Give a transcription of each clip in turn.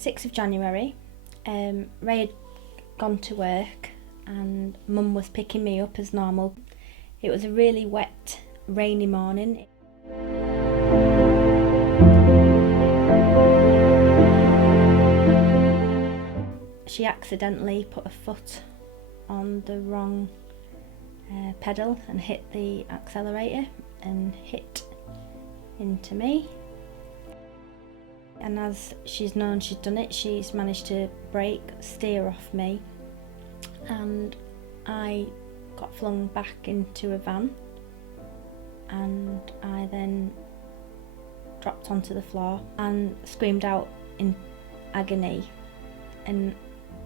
6th of January, Ray had gone to work and Mum was picking me up as normal. It was a really wet, rainy morning. She accidentally put her foot on the wrong pedal and hit the accelerator and hit into me. And as she's known she's done it, she's managed to brake, steer off me, and I got flung back into a van, and I then dropped onto the floor and screamed out in agony, and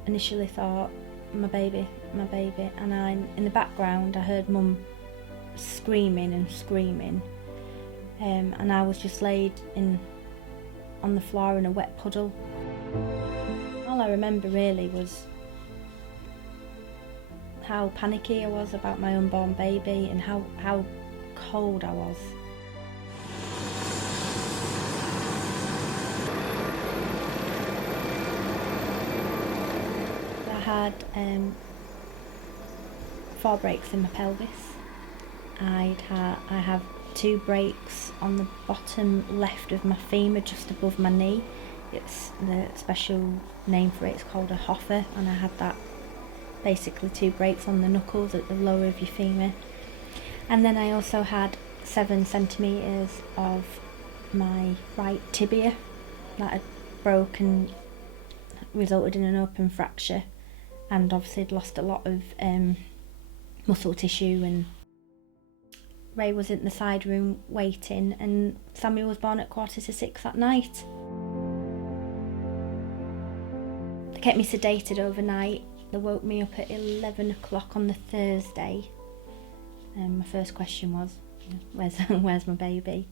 initially thought, my baby, and in the background I heard Mum screaming and screaming, and I was just laid on the floor in a wet puddle. All I remember really was how panicky I was about my unborn baby and how cold I was. I had 4 breaks in my pelvis. I have 2 breaks on the bottom left of my femur, just above my knee. It's the special name for it, it's called a Hoffer, and I had that, basically 2 breaks on the knuckles at the lower of your femur. And then I also had 7 centimetres of my right tibia that had broken, resulted in an open fracture, and obviously I'd lost a lot of muscle tissue. And Ray was in the side room waiting, and Samuel was born at 6:15 that night. They kept me sedated overnight. They woke me up at 11 o'clock on the Thursday. My first question was, where's my baby?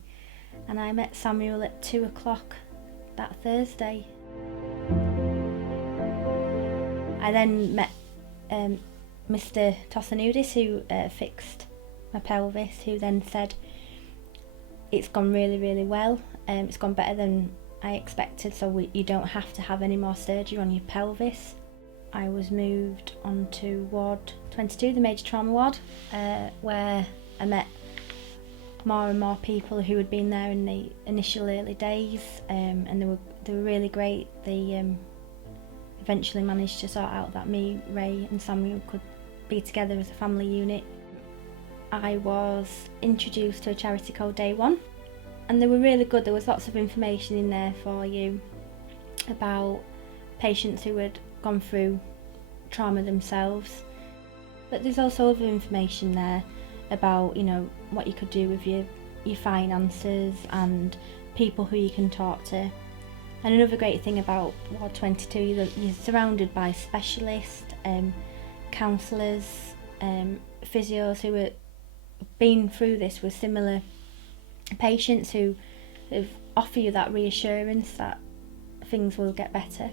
And I met Samuel at 2 o'clock that Thursday. I then met Mr. Tossanudis, who fixed my pelvis, who then said, it's gone really, really well. It's gone better than I expected, so you don't have to have any more surgery on your pelvis. I was moved onto Ward 22, the major trauma ward, where I met more and more people who had been there in the initial early days, and they were really great. They eventually managed to sort out that me, Ray and Samuel could be together as a family unit. I was introduced to a charity called Day One, and they were really good. There was lots of information in there for you about patients who had gone through trauma themselves, but there's also other information there about, you know, what you could do with your finances and people who you can talk to. And another great thing about Ward 22, you're surrounded by specialists, counsellors, physios who are been through this with similar patients, who offer you that reassurance that things will get better.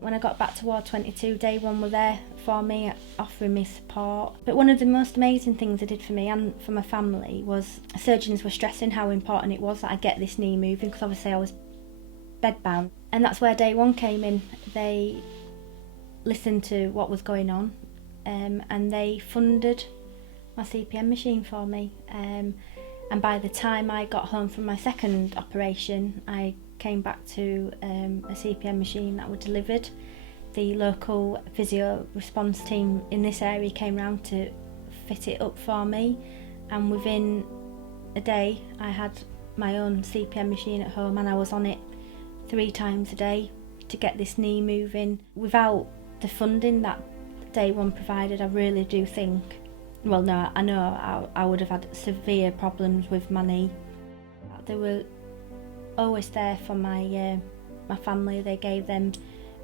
When I got back to Ward 22, Day One were there for me, offering me support. But one of the most amazing things they did for me and for my family was surgeons were stressing how important it was that I get this knee moving, because obviously I was bedbound. And that's where Day One came in. They listened to what was going on, and they funded my CPM machine for me. And by the time I got home from my second operation, I came back to a CPM machine that was delivered. The local physio response team in this area came round to fit it up for me, and within a day I had my own CPM machine at home, and I was on it 3 times a day to get this knee moving. Without the funding that Day One provided, I really do think, well, no, I know I would have had severe problems with my knee. They were always there for my family. They gave them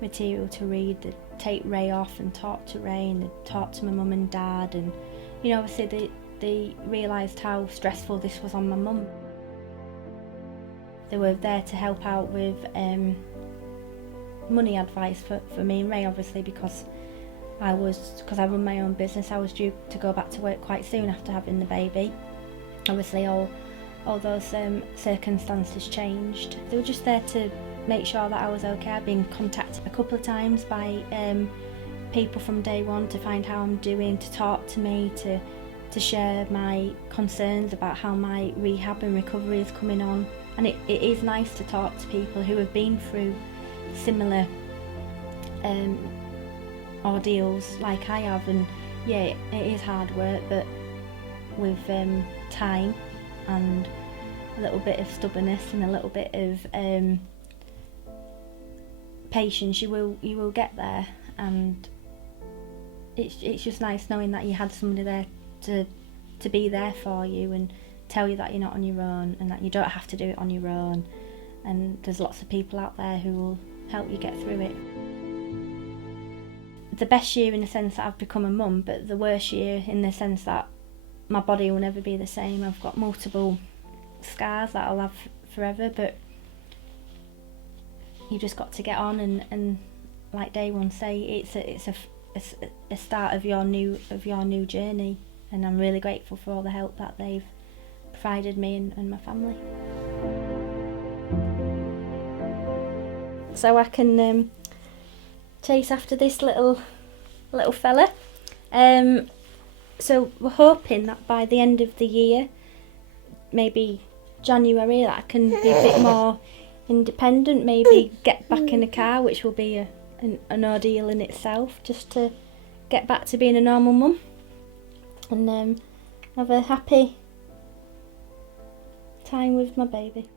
material to read. They'd take Ray off and talk to Ray, and they'd talk to my mum and dad, and, you know, obviously they realised how stressful this was on my mum. They were there to help out with money advice for me and Ray, obviously, because I run my own business. I was due to go back to work quite soon after having the baby. Obviously all those circumstances changed. They were just there to make sure that I was okay. I've been contacted a couple of times by people from day one to find how I'm doing, to talk to me, to share my concerns about how my rehab and recovery is coming on. And it is nice to talk to people who have been through similar ordeals like I have. And yeah, it is hard work, but with time and a little bit of stubbornness and a little bit of patience, you will get there. And it's just nice knowing that you had somebody there to be there for you and tell you that you're not on your own and that you don't have to do it on your own. And there's lots of people out there who will help you get through it. The best year in the sense that I've become a mum, but the worst year in the sense that my body will never be the same. I've got multiple scars that I'll have forever, but you just got to get on and like day one say, it's a start of your new journey, and I'm really grateful for all the help that they've provided me and my family. So I can chase after this little fella. So we're hoping that by the end of the year, maybe January, that I can be a bit more independent, maybe get back in a car, which will be an ordeal in itself, just to get back to being a normal mum and have a happy time with my baby.